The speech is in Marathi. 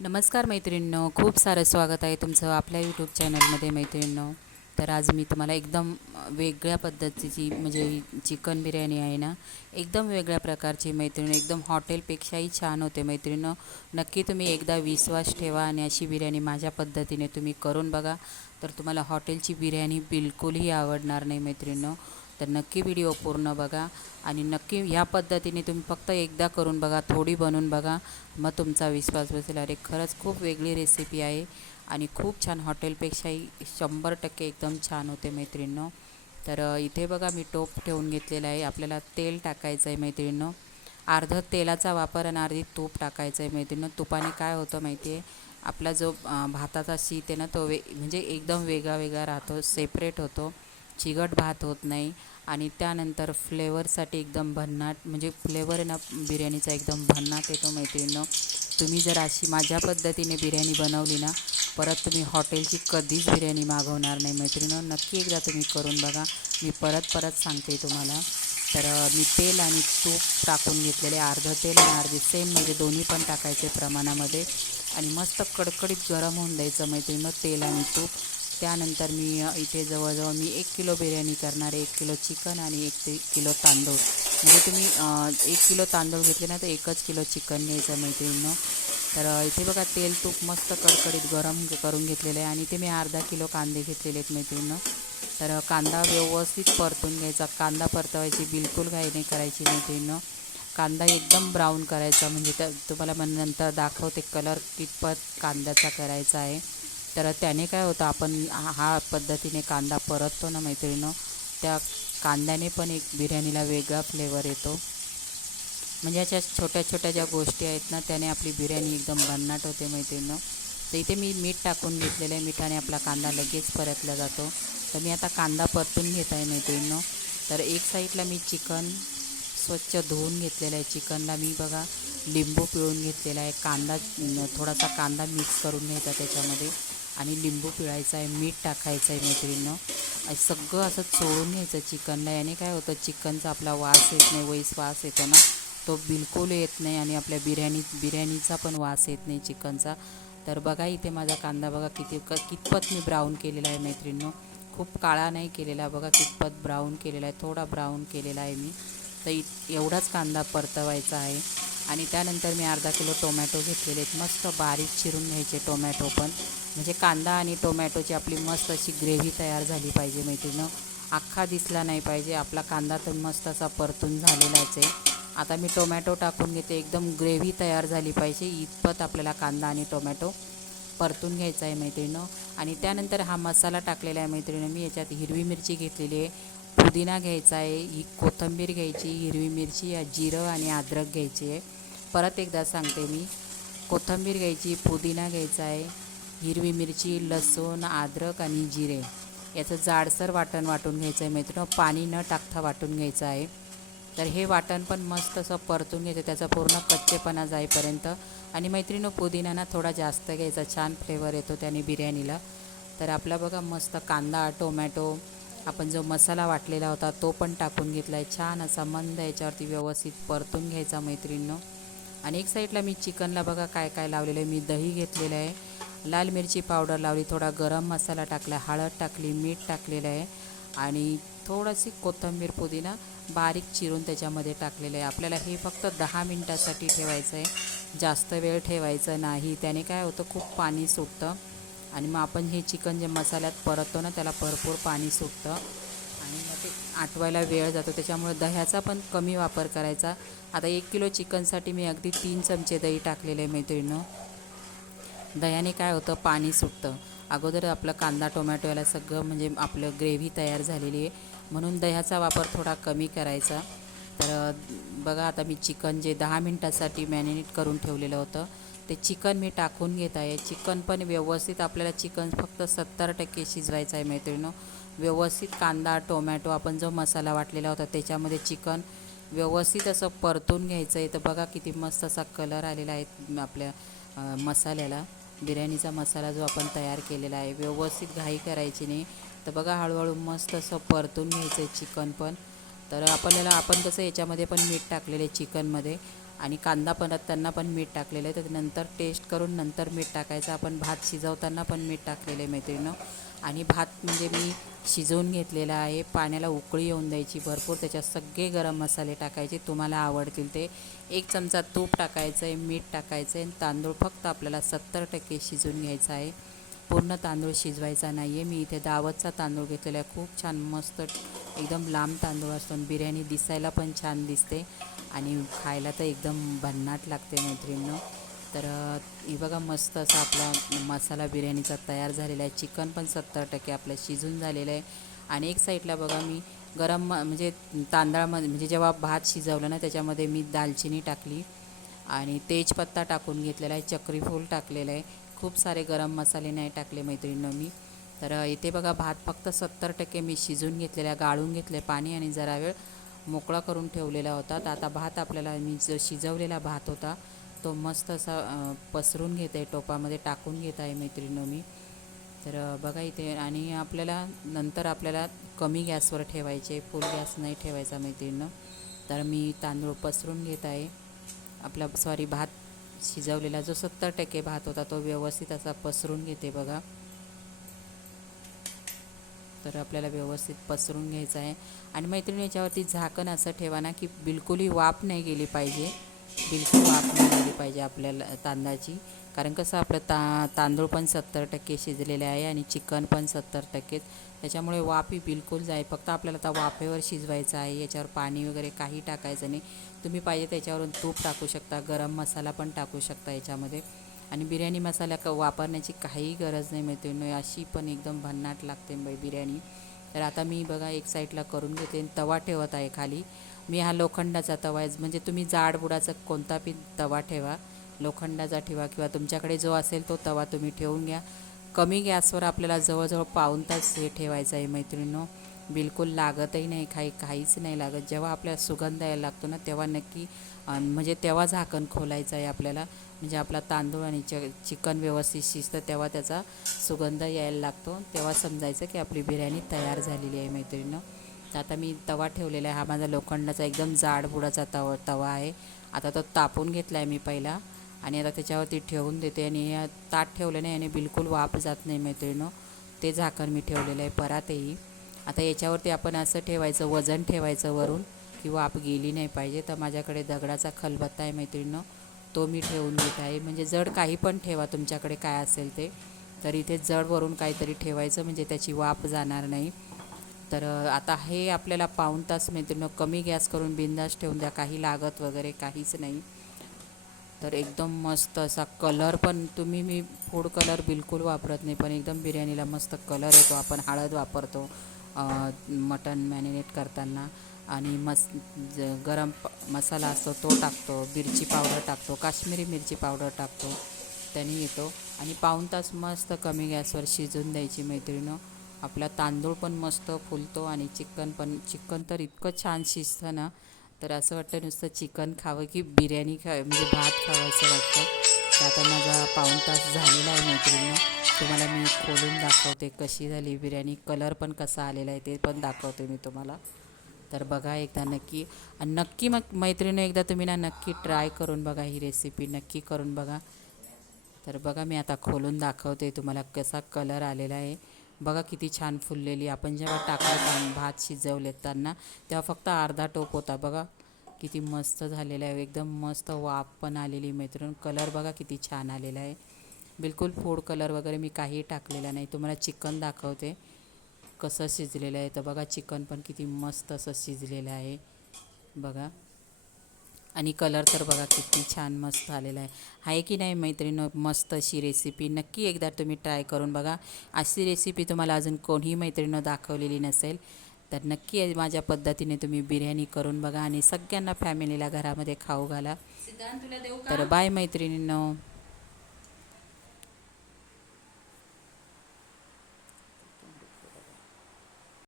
नमस्कार मैत्रिणींनो खूप सारं स्वागत आहे तुमचं आपल्या यूट्यूब चॅनलमध्ये मैत्रिणींनो. तर आज मी तुम्हाला एकदम वेगळ्या पद्धतीची म्हणजे चिकन बिर्याणी आहे ना एकदम वेगळ्या प्रकारची मैत्रिणी एकदम हॉटेलपेक्षाही छान होते मैत्रिणीनं. नक्की तुम्ही एकदा विश्वास ठेवा आणि अशी बिर्याणी माझ्या पद्धतीने तुम्ही करून बघा. तर तुम्हाला हॉटेलची बिर्याणी बिलकुलही आवडणार नाही मैत्रिणींनो. तर नक्की व्हिडिओ पूर्ण बघा आणि नक्की ह्या पद्धतीने तुम्ही फक्त एकदा करून बघा थोडी बनवून बघा. मग तुमचा विश्वास बसेल अरे खरंच खूप वेगळी रेसिपी आहे आणि खूप छान हॉटेलपेक्षाही शंभर टक्के एकदम छान होते मैत्रिणींनो. तर इथे बघा मी टोप ठेवून घेतलेला आहे. आपल्याला तेल टाकायचं आहे मैत्रिणींनो. अर्धं तेलाचा वापर आणि अर्धी तूप टाकायचं आहे मैत्रिणींनो. तुपाने काय होतं माहिती आहे आपला जो भाताचा शीत आहे ना तो वे म्हणजे एकदम वेगळा वेगळा राहतो सेपरेट होतो. चिकट भात होत नाही आणि त्यानंतर फ्लेवरसाठी एकदम भन्नाट म्हणजे फ्लेवर आहे ना बिर्याणीचा एकदम भन्नाट येतो मैत्रिणीनं. तुम्ही जर अशी माझ्या पद्धतीने बिर्याणी बनवली ना परत तुम्ही हॉटेलची कधीच बिर्याणी मागवणार नाही मैत्रिणीनं. नक्की एकदा तुम्ही करून बघा. मी परत परत सांगते तुम्हाला. तर मी तेल आणि तूप टाकून घेतलेले अर्धं तेल आणि अर्धी सेम म्हणजे दोन्ही पण टाकायचे प्रमाणामध्ये. आणि मस्त कडकडीत गरम होऊन द्यायचं मैत्रिणीनं तेल आणि तूप. त्यानंतर मी इथे जवळजवळ मी एक किलो बिर्याणी करणार आहे एक किलो चिकन आणि एक ते किलो तांदूळ. म्हणजे तुम्ही एक किलो तांदूळ घेतले ना तर एकच किलो चिकन घ्यायचं मैत्रिणीनं. तर इथे बघा तेल तूप मस्त कडकडीत गरम करून घेतलेलं आहे आणि इथे मी अर्धा किलो कांदे घेतलेले आहेत मैत्रिणीनं. तर कांदा व्यवस्थित परतून घ्यायचा. कांदा परतवायची बिलकुल घाई नाही करायची मैत्रिणीनं. कांदा एकदम ब्राऊन करायचा म्हणजे त्या तुम्हाला मग नंतर दाखवते कलर कितपत कांद्याचा करायचा आहे. तर त्याने काय होतं आपण हा पद्धतीने कांदा परततो ना मैत्रिणीनं त्या कांद्याने पण एक बिर्याणीला वेगळा फ्लेवर येतो. म्हणजे अशा छोट्या छोट्या ज्या गोष्टी आहेत ना त्याने आपली बिर्याणी एकदम भन्नाट होते मैत्रिणीनं. तर इथे मी मीठ टाकून घेतलेलं आहे. मिठाने आपला कांदा लगेच परतला जातो. तर मी आता कांदा परतून घेत आहे मैत्रिणीनं. तर एक साईडला मी चिकन स्वच्छ धुवून घेतलेलं आहे. चिकनला मी बघा लिंबू पिळून घेतलेला आहे. कांदा थोडासा कांदा मिक्स करून घ्यायचा त्याच्यामध्ये. आणि लिंबू पिळायचा आहे मीठ टाकायचं आहे मैत्रिणीनं सगळं असं चोळून घ्यायचं चिकनला. याने काय होतं चिकनचा आपला वास येत नाही वैस वास येतो ना. तो बिलकुल येत नाही आणि आपल्या बिर्याणी बिर्याणीचा पण वास येत नाही चिकनचा. तर बघा इथे माझा कांदा बघा किती क कितपत मी ब्राऊन केलेला आहे मैत्रिणीनं. खूप काळा नाही केलेला बघा कितपत ब्राऊन केलेला आहे थोडा ब्राऊन केलेला आहे मी. तर इ एवढाच कांदा परतवायचा आहे. आणि त्यानंतर मी अर्धा किलो टोमॅटो घेतलेले आहेत. मस्त बारीक चिरून घ्यायचे टोमॅटो पण. म्हणजे कांदा आणि टोमॅटोची आपली मस्त अशी ग्रेव्ही तयार झाली पाहिजे मैत्रिणं अख्खा दिसला नाही पाहिजे. आपला कांदा तर मस्त असा परतून झालेलाच आहे. आता मी टोमॅटो टाकून घेते. एकदम ग्रेव्ही तयार झाली पाहिजे. इतपत आपल्याला कांदा आणि टोमॅटो परतून घ्यायचा आहे मैत्रिणं आणि त्यानंतर हा मसाला टाकलेला आहे मैत्रिणं मी याच्यात हिरवी मिरची घेतलेली आहे. पुदिना घ्यायचा आहे. ही कोथिंबीर घ्यायची हिरवी मिरची या जिरं आणि अद्रक घ्यायची आहे. परत एकदा सांगते मी. कोथिंबीर घ्यायची पुदिना घ्यायचा आहे. हिरवी मिरची लसूण अद्रक आणि जिरे. याचं जाडसर वाटण वाटून घ्यायचं आहे मैत्रिणं. पाणी न टाकता वाटून घ्यायचं आहे. तर हे वाटण पण मस्त असं परतून घ्यायचं. त्याचा पूर्ण कच्चेपणा जाईपर्यंत. आणि मैत्रिणं पुदिनाना थोडा जास्त घ्यायचा. छान फ्लेवर येतो त्याने बिर्याणीला. तर आपला बघा मस्त कांदा टोमॅटो. आपण जो मसाला वाटलेला होता तो पण टाकून घेतला आहे छान असा मंद याच्यावरती व्यवस्थित परतून घ्यायचा मैत्रिणीनं आणि एक साईडला मी चिकनला बघा काय काय लावलेलं आहे. मी दही घेतलेलं आहे. लाल मिरची पावडर लावली थोडा गरम मसाला टाकला हळद टाकली मीठ टाकलेलं आहे आणि थोडीशी कोथिंबीर पुदिना बारीक चिरून त्याच्यामध्ये टाकलेलं आहे. आपल्याला हे फक्त दहा मिनटासाठी ठेवायचं आहे. जास्त वेळ ठेवायचं नाही. त्याने काय होतं खूप पाणी सुटतं आणि मग आपण हे चिकन जे मसाल्यात परततो ना त्याला भरपूर पाणी सुटतं आणि मग ते आटवायला वेळ जातो. त्याच्यामुळे दह्याचा पण कमी वापर करायचा. आता एक किलो चिकनसाठी मी अगदी तीन चमचे दही टाकलेले आहे मैत्रिणीनं. दह्याने काय होतं? पाणी सुटतं. अगोदर आपलं कांदा टोमॅटो याला सगळं म्हणजे आपलं ग्रेव्ही तयार झालेली आहे. म्हणून दह्याचा वापर थोडा कमी करायचा. तर बघा आता मी चिकन जे दहा मिनटासाठी मॅरिनेट करून ठेवलेलं होतं ते चिकन मी टाकून घेत आहे. चिकन पण व्यवस्थित आपल्याला चिकन फक्त सत्तर टक्के शिजवायचं आहे मैत्रिणीनं. व्यवस्थित कांदा टोमॅटो आपण जो मसाला वाटलेला होता त्याच्यामध्ये चिकन व्यवस्थित असं परतून घ्यायचं आहे. तर बघा किती मस्त असा कलर आलेला आहे आपल्या मसाल्याला. बिर्याणीचा मसाला जो आपण तयार केलेला आहे व्यवस्थित घाई करायची नाही. तर बघा हळूहळू मस्त असं परतून घ्यायचं आहे चिकन पण. तर आपल्याला आपण कसं याच्यामध्ये पण मीठ टाकलेलं आहे चिकनमध्ये आणि कांदा पण त्यांना पण मीठ टाकलेलं आहे. तर नंतर टेस्ट करून नंतर मीठ टाकायचं. आपण भात शिजवताना पण मीठ टाकलेलं आहे मैत्रिणीनं. आणि भात म्हणजे मी शिजवून घेतलेला आहे. पाण्याला उकळी येऊन द्यायची भरपूर. त्याच्यात सगळे गरम मसाले टाकायचे. तुम्हाला आवडतील ते. एक चमचा तूप टाकायचं आहे मीठ टाकायचं आहे आणि तांदूळ फक्त आपल्याला सत्तर टक्के शिजवून घ्यायचा आहे. पूर्ण तांदूळ शिजवायचा नाही आहे मी इथे दावतचा तांदूळ घेतलेला आहे. खूप छान मस्त एकदम लांब तांदूळ असतो आणि बिर्याणी दिसायला पण छान दिसते. आणि खायला तर एकदम भन्नाट लागते मैत्रिणीनं. तर हे बघा मस्त असा आपला मसाला बिर्याणीचा तयार झालेला आहे. चिकन पण सत्तर टक्के आपलं शिजून झालेलं आहे. आणि एक साईडला बघा मी गरम म- म्हणजे तांदळामध्ये म्हणजे जेव्हा भात शिजवलं ना त्याच्यामध्ये मी दालचिनी टाकली. आणि तेजपत्ता टाकून घेतलेला आहे. चक्रीफूल टाकलेलं आहे. खूप सारे गरम मसाले नाही टाकले मैत्रिणीनं मी. तर इथे बघा भात फक्त सत्तर टक्के मी शिजून घेतलेला आहे. गाळून घेतले पाणी आणि जरा वेळ मोकळा करून ठेवलेला होता. तर आता भात आपल्याला मी जो शिजवलेला भात होता तो मस्त असा पसरून घेत आहे टोपामध्ये टाकून घेत आहे मैत्रिणी मी. तर बघा इथे आणि आपल्याला नंतर आपल्याला कमी गॅसवर ठेवायचे फुल गॅस नाही ठेवायचा मैत्रिणीनं. तर मी तांदूळ पसरून घेत आहे. आपला सॉरी भात शिजवलेला जो सत्तर टक्के भात होता तो व्यवस्थित असा पसरून घेते बघा. तर आपल्याला व्यवस्थित पसरून घ्यायचं आहे. आणि मैत्रिणी याच्यावरती झाकण असं ठेवा ना की बिलकुलही वाफ नाही गेली पाहिजे. बिलकुल वाफ नाही गेली पाहिजे आपल्याला तांदळाची. कारण कसं आपलं ता तांदूळ पण सत्तर टक्के शिजलेले आहे आणि चिकन पण सत्तर टक्के त्याच्यामुळे वाफी बिलकुल जाईल फक्त आपल्याला आता वाफेवर शिजवायचं आहे याच्यावर पाणी वगैरे काही टाकायचं नाही. तुम्ही पाहिजे त्याच्यावरून तूप टाकू शकता गरम मसाला पण टाकू शकता याच्यामध्ये. आणि बिर्याणी मसाला क वापरण्याची काही गरज नाही मिळते अशी पण एकदम भन्नाट लागते बिर्याणी. तर आता मी बघा एक साईडला करून घेते आणि तवा ठेवत आहे खाली. मी हा लोखंडाचा तवा आहे. म्हणजे तुम्ही जाड बुडाचा कोणता बी तवा ठेवा. लोखंडाचा ठेवा किंवा तुमच्याकडे जो असेल तो तवा तुम्ही ठेवून घ्या. कमी गॅसवर आपल्याला जवळजवळ पाऊन तास हे ठेवायचं आहे मैत्रिणीनो. बिलकुल लागतही नाही काही काहीच नाही लागत. जेव्हा आपल्याला सुगंध यायला लागतो ना तेव्हा नक्की म्हणजे तेव्हा झाकण खोलायचं आहे आपल्याला. म्हणजे आपला तांदूळ आणि च चिकन व्यवस्थित शिजतं तेव्हा त्याचा सुगंध यायला लागतो. तेव्हा समजायचं की आपली बिर्याणी तयार झालेली आहे मैत्रिणीनं. आता मी तवा ठेवलेला आहे. हा माझा लोखंडाचा एकदम जाड बुडाचा तवा तवा आहे. आता तो तापून घेतला आहे मी पहिला. आणि आता त्याच्यावरती ठेवून देते. आणि ताट ताट ठेवल्याने याने बिलकुल वाफ जात नाही मैत्रिणं ते झाकण मी ठेवलेलं आहे. परातही आता याच्यावरती आपण असं ठेवायचं वजन ठेवायचं वरून की वाफ गेली नाही पाहिजे. तर माझ्याकडे दगडाचा खलबत्ता आहे मैत्रिणीनं. तो मी ठेवून घेत आहे. म्हणजे जड काही पण ठेवा तुमच्याकडे काय असेल ते. तर इथे जडवरून काहीतरी ठेवायचं. म्हणजे त्याची वाफ जाणार नाही. तर आता हे आपल्याला पाऊण तास मैत्रिणीनं कमी गॅस करून बिंदास ठेवून द्या. काही लागत वगैरे काहीच नाही. तर एकदम मस्त असा कलर पण तुम्ही मी फूड कलर बिलकुल वापरत नाही पण एकदम बिर्याणीला मस्त कलर येतो. आपण हळद वापरतो मटन मॅरिनेट करताना. आणि मस ज गरम मसाला असतो तो टाकतो. मिरची पावडर टाकतो. काश्मीरी मिरची पावडर टाकतो. त्यांनी येतो. आणि पाऊण तास मस्त कमी गॅसवर शिजून द्यायची मैत्रिणं आपला तांदूळ पण मस्त फुलतो आणि चिकन पण चिकन तर इतकं छान शिजतं ना तर असं वाटतं नुसतं चिकन खावं की बिर्याणी खा म्हणजे भात खावं असं वाटतं. तर आता माझा पाऊण तास झालेला आहे मैत्रिणीनं. तुम्हाला मी खोलून दाखवते कशी झाली बिर्याणी. कलर पण कसा आलेला आहे ते पण दाखवते मी तुम्हाला. तर बघा एकदा नक्की आणि नक्की मग मैत्रिणी एकदा तुम्ही ना नक्की ट्राय करून बघा ही रेसिपी नक्की करून बघा. तर बघा मी आता खोलून दाखवते तुम्हाला कसा कलर आलेला आहे. बघा किती छान फुललेली. आपण जेव्हा टाकलं भात शिजवले त्यांना तेव्हा फक्त अर्धा टोप होता. बघा किती मस्त झालेला आहे. एकदम मस्त वाफ पण आलेली मैत्रीण कलर बघा किती छान आलेला आहे. बिलकुल फूड कलर वगैरे मी काही टाकलेला नाही. तुम्हाला चिकन दाखवते कसं शिजलेलं आहे. तर बघा चिकन पण किती मस्त असं शिजलेलं आहे. बघा. आणि कलर तर बघा किती छान मस्त आलेला आहे. आहे की नाही मैत्रिणी मस्त अशी रेसिपी नक्की एकदा तुम्ही ट्राय करून बघा. अशी रेसिपी तुम्हाला अजून कोणीही मैत्रिणीनं दाखवलेली नसेल तर नक्की माझ्या पद्धतीने तुम्ही बिर्याणी करून बघा आणि सगळ्यांना फॅमिलीला घरामध्ये खाऊ घाला. तर बाय मैत्रिणींनो.